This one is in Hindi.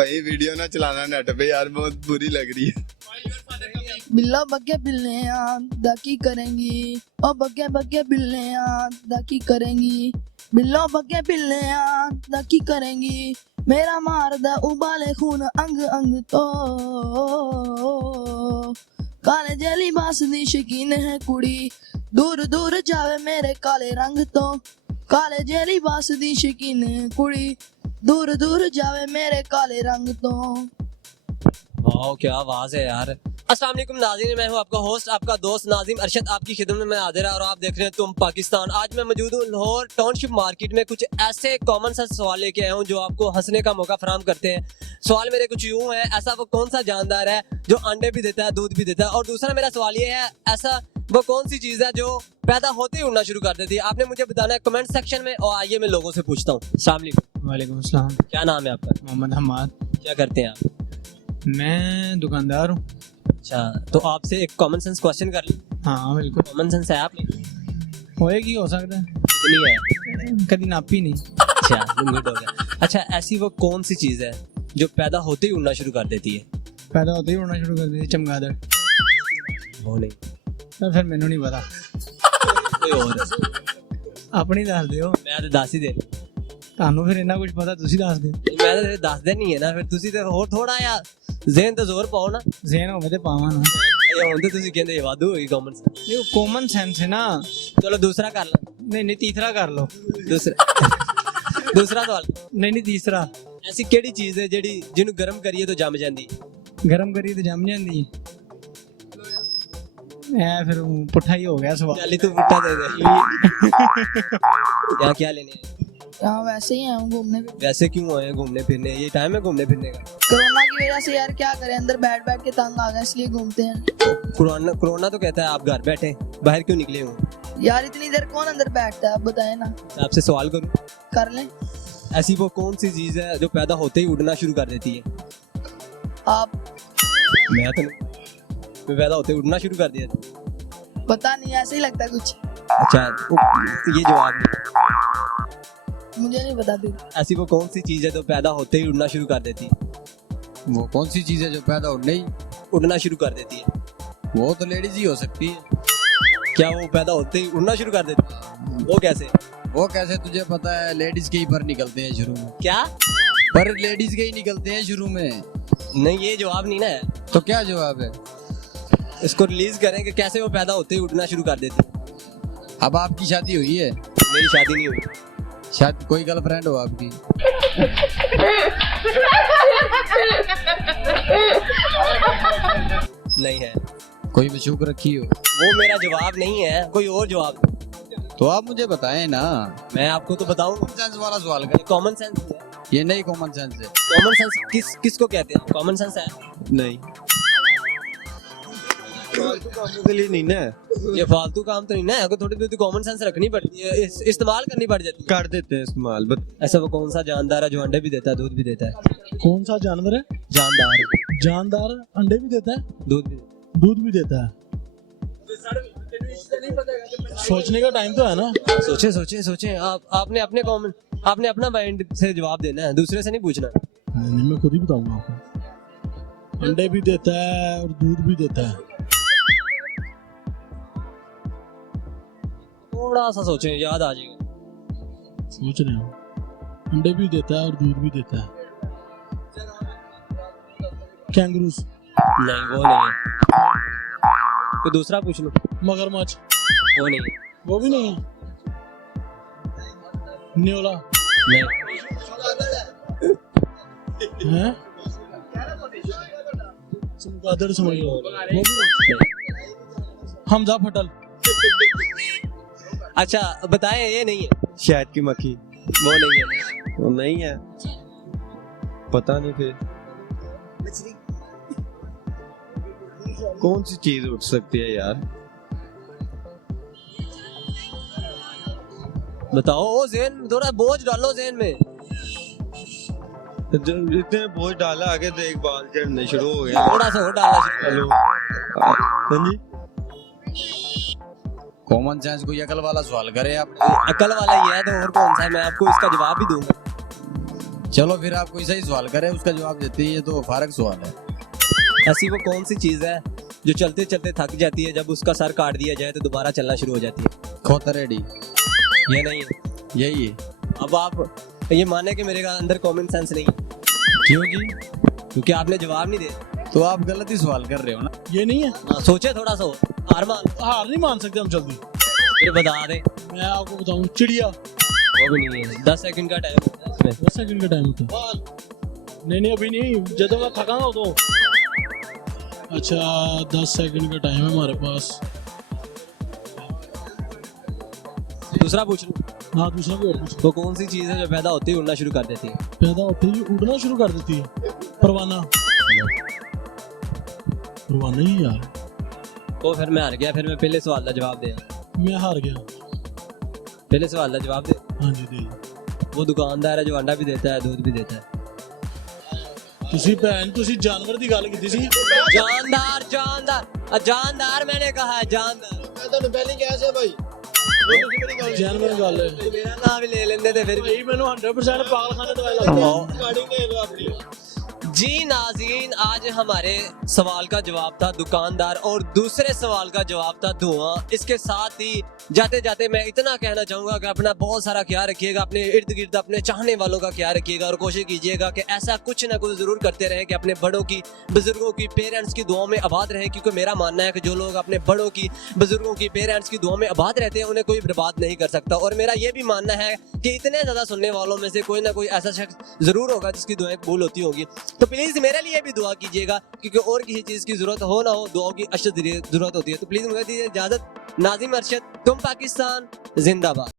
भाई वीडियो ना चलाना नेट पे यार, बहुत बुरी लग रही है। बिल्ला बग्गे बिल्ले दा की करेंगी, ओ बग्गे बग्गे बिल्ले दा की करेंगी, बिल्लो बग्गे बिल्ले दा की करेंगी, मेरा मारदा उबाले खून अंग अंग तो, काले जली बास दी शकीन है कुड़ी, दूर दूर जावे मेरे काले रंग तो, काले जली बास दी शकीन है कुड़ी, दूर दूर जावे मेरे काले रंग तो। वाह क्या आवाज है यार। अस्सलाम वालेकुम नाज़रीन, मैं हूं आपका होस्ट, आपका दोस्त नाजिम अरशद आपकी खिदमत में हाजिर है और आप देख रहे हैं तुम पाकिस्तान। आज मैं मौजूद हूं लाहौर टाउनशिप मार्केट में। कुछ ऐसे कॉमन सेंस सवाल लेके आया हूं जो आपको हंसने का मौका फराहम करते हैं। सवाल मेरे कुछ यूं है, ऐसा वो कौन सा जानदार है जो अंडे भी देता है दूध भी देता है। और दूसरा मेरा सवाल ये है, ऐसा वो कौन सी चीज है जो पैदा होते ही उड़ना शुरू कर देती है। आपने मुझे बताना है कमेंट सेक्शन में। और आइए मैं लोगों से पूछता हूँ। अस्सलाम वालेकुम। वालेकुम अस्सलाम। क्या नाम है आपका? मोहम्मद हमाद। क्या करते हैं आप? मैं दुकानदार हूँ। अच्छा, तो आपसे एक कॉमन सेंस क्वेश्चन कर लूं। हाँ बिल्कुल। कॉमन सेंस है आप में? होएगी, हो सकता है, कितनी है? कभी नापी नहीं। अच्छा, गुड हो गया। अच्छा, ऐसी वो कौन सी चीज है जो पैदा होते ही उड़ना शुरू कर देती है? पैदा होते ही उड़ना शुरू कर दी चमगादड़। वो नहीं, तो फिर मैनू नहीं पता, कोई और। अपनी दस दियो। मैं तो दस ही दे, ਤੁਹਾਨੂੰ ਫਿਰ ਇੰਨਾ ਕੁਝ ਪਤਾ, ਤੁਸੀਂ ਦੱਸ ਦਿਓ। ਮੈਂ ਤਾਂ ਦਸ ਦੇ ਨਹੀਂ ਹੈ ਨਾ। ਫਿਰ ਤੁਸੀਂ ਤੇ ਹੋਰ ਥੋੜਾ ਜਿਹਾ ਜ਼ਹਿਨ ਤੇ ਜ਼ੋਰ ਪਾਓ ਨਾ। ਜ਼ੇਨ ਹੋਵੇ ਤੇ ਪਾਵਾਂ ਨਾ। ਇਹ ਹੁਣ ਤੇ ਤੁਸੀਂ ਕਹਿੰਦੇ ਇਹ ਵਾਧੂ ਹੋਈ ਕਾਮਨ ਸੈਂਸ। ਇਹ ਕਾਮਨ ਸੈਂਸ ਹੈ ਨਾ। ਚਲੋ ਦੂਸਰਾ ਕਰ ਲਾਂ। ਨਹੀਂ ਨਹੀਂ, ਤੀਸਰਾ ਕਰ ਲਓ। ਦੂਸਰਾ ਸਵਾਲ। ਨਹੀਂ ਨਹੀਂ, ਤੀਸਰਾ। ਐਸੀ ਕਿਹੜੀ ਚੀਜ਼ ਹੈ ਜਿਹੜੀ ਜਿਹਨੂੰ ਗਰਮ ਕਰੀਏ ਤਾਂ ਜੰਮ ਜਾਂਦੀ? ਗਰਮ ਕਰੀ ਤੇ ਜੰਮ ਜਾਂਦੀ। ਐ ਫਿਰ ਪੁੱਠਾ ਹੀ ਹੋ ਗਿਆ ਸਵਾਲ। ਚੱਲ ਤੂੰ ਪੁੱਠਾ ਦੇ ਦੇ। यहाँ क्या लेने हैं? यहाँ वैसे ही आया हूँ घूमने। वैसे क्यों आए हैं घूमने फिरने? ये टाइम है घूमने फिरने का। कोरोना की वजह से यार क्या करें, अंदर बैठ बैठ के तंग आ गए, इसलिए घूमते हैं। कोरोना तो कहता है आप घर बैठे, बाहर क्यों निकले हो? यार इतनी देर कौन अंदर बैठता है, आप बताए ना। आपसे सवाल करूं? कर लें। ऐसी वो कौन सी चीज है जो पैदा होते ही उड़ना शुरू कर देती है? आप मैं तो नहीं, मैं पैदा होते ही उड़ना शुरू कर दिया था। पता नहीं, ऐसे ही लगता है कुछ। अच्छा, ये जवाब नहीं। मुझे नहीं पता फिर। ऐसी वो कौन सी चीज है जो पैदा होते ही उड़ना शुरू कर देती है? वो कौन सी चीज है जो पैदा होने ही उड़ना शुरू कर देती है? वो तो लेडीज ही हो सकती है। क्या वो पैदा होते ही उड़ना शुरू कर देती है? वो कैसे? वो कैसे तुझे पता है? लेडीज के ही पर निकलते हैं शुरू में। क्या? पर लेडीज के ही निकलते हैं शुरू में। नहीं, ये जवाब नहीं ना है। तो क्या जवाब है? इसको रिलीज करें कि कैसे वो पैदा होते ही उड़ना शुरू कर देती है। अब आपकी शादी हुई है? मेरी शादी नहीं हुई। शायद कोई गर्लफ्रेंड हो आपकी। नहीं है। कोई मशूक रखी हो? वो मेरा जवाब नहीं है, कोई और जवाब। तो आप मुझे बताएं ना। मैं आपको तो बताऊं। कॉमन सेंस वाला सवाल कर। कॉमन सेंस है। ये नहीं कॉमन सेंस है। कॉमन सेंस किसको कहते हैं? कॉमन सेंस है? नहीं, फालतू कामों के लिए नहीं ना। ये फालतू काम तो नहीं ना है, थोड़ी बहुत कॉमन सेंस रखनी पड़ती है, इस्तेमाल करनी पड़ जाती है। कर देते हैं इस्तेमाल, बट ऐसा वो कौन सा जानदार है जो अंडे भी देता है दूध भी देता है? कौन सा जानवर है? जानदार। जानदार अंडे भी देता है, दूध भी। दूध भी देता है। सोचने का टाइम तो है ना। सोचे सोचे सोचे। आपने अपना माइंड से जवाब देना है, दूसरे से नहीं पूछना। नहीं, मैं खुद ही बताऊंगा आपको। अंडे भी देता है और दूध भी देता है। थोड़ा सा सोचे, याद आ जाएगा। सोच रहे हो। अंडे भी देता है और दूध भी देता है। कैंगरूस। नहीं, वो नहीं है। तो दूसरा पूछ लो। मगरमच्छ। वो नहीं है। वो भी नहीं है। न्योला नहीं। है। चमगादड़ समझ लो। वो भी नहीं। हमजा फटल। अच्छा बताएं, ये नहीं है। शहद की मक्खी। वो नहीं है। वो नहीं है, पता नहीं फिर कौन सी चीज उठ सकती है यार। बताओ, ओ ज़हन थोड़ा बोझ डालो ज़हन में। जब इतने बोझ डाला आगे तो एक बाल चढ़ने शुरू हो गया। थोड़ा सा और डालना शुरू हेलो, हाँ जी। कॉमन सेंस कोई अकल वाला सवाल करे आप। अकल वाला ही है तो और कौन सा है? मैं आपको इसका जवाब भी दूंगा। चलो फिर आप कोई सही सवाल करें, उसका जवाब देते हैं। ये तो फारक सवाल है। ऐसी वो कौन सी चीज है जो चलते चलते थक जाती है, जब उसका सर काट दिया जाए तो दोबारा चलना शुरू हो जाती है? खोतरेडी। ये नहीं है। यही है। अब आप ये माने कि मेरे अंदर कॉमन सेंस नहीं है, क्यों जी? क्योंकि आपने जवाब नहीं दिया। तो आप गलत ही सवाल कर रहे हो ना। ये नहीं है। हाँ, सोचे थोड़ा सा, हार मान लो। हार नहीं मान सकते हम जल्दी। फिर बता दे। मैं आपको बताऊं, चिड़िया। वो भी नहीं है। 10 सेकंड का टाइम होता है इसमें। 10 सेकंड का टाइम होता है। नहीं अभी नहीं, जब मैं थकांगा तो। अच्छा 10 सेकंड का टाइम है हमारे पास। दूसरा पूछ लूं। हाँ दूसरा भी और पूछो। वो कौन सी चीज है जो पैदा होती है उड़ना शुरू कर देती है? पैदा होते ही उड़ना शुरू कर देती है। परवाना। परवाना ही यार। तो फिर मैं हार गया। फिर मैं पहले सवाल का जवाब दे। मैं हार गया। पहले सवाल का जवाब दे। हाँ जी दे। वो दुकानदार है जो अंडा भी देता है, दूध भी देता है। ਤੁਸੀਂ ਜਾਨਵਰ ਦੀ ਗੱਲ ਕੀਤੀ ਸੀ। जानदार जानदार जानदार मैंने कहा है जानदार। मैं तो पहले क्या से भाई ਜਾਨਵਰ ਗੱਲ ਹੈ मेरा नाम भी ले लेते थे फिर भी। ਭਾਈ ਮੈਨੂੰ 100% ਪਾਗਲਖਾਨੇ ਦਵਾਈ ਲੱਗਦੀ ਹੈ। गाड़ी ने लो अपनी। जी नाज़रीन, आज हमारे सवाल का जवाब था दुकानदार और दूसरे सवाल का जवाब था धुआं। इसके साथ ही जाते जाते मैं इतना कहना चाहूँगा कि अपना बहुत सारा ख्याल रखिएगा, अपने इर्द गिर्द अपने चाहने वालों का ख्याल रखिएगा और कोशिश कीजिएगा कि ऐसा कुछ ना कुछ ज़रूर करते रहें कि अपने बड़ों की, बुजुर्गों की, पेरेंट्स की दुआओं में आबाद रहें। क्योंकि मेरा मानना है कि जो लोग अपने बड़ों की, बुजुर्गों की, पेरेंट्स की दुआओं में आबाद रहते हैं उन्हें कोई बर्बाद नहीं कर सकता। और मेरा ये भी मानना है कि इतने ज़्यादा सुनने वालों में से कोई ना कोई ऐसा शख्स ज़रूर होगा जिसकी दुआएं कबूल होती होगी। तो प्लीज़ मेरे लिए भी दुआ कीजिएगा, क्योंकि और किसी चीज़ की ज़रूरत हो ना हो, दुआओं की अशद ज़रूरत होती है। तो प्लीज़ मुझे दीजिए इजाज़त। नाज़िम अरशद, तुम पाकिस्तान जिंदाबाद।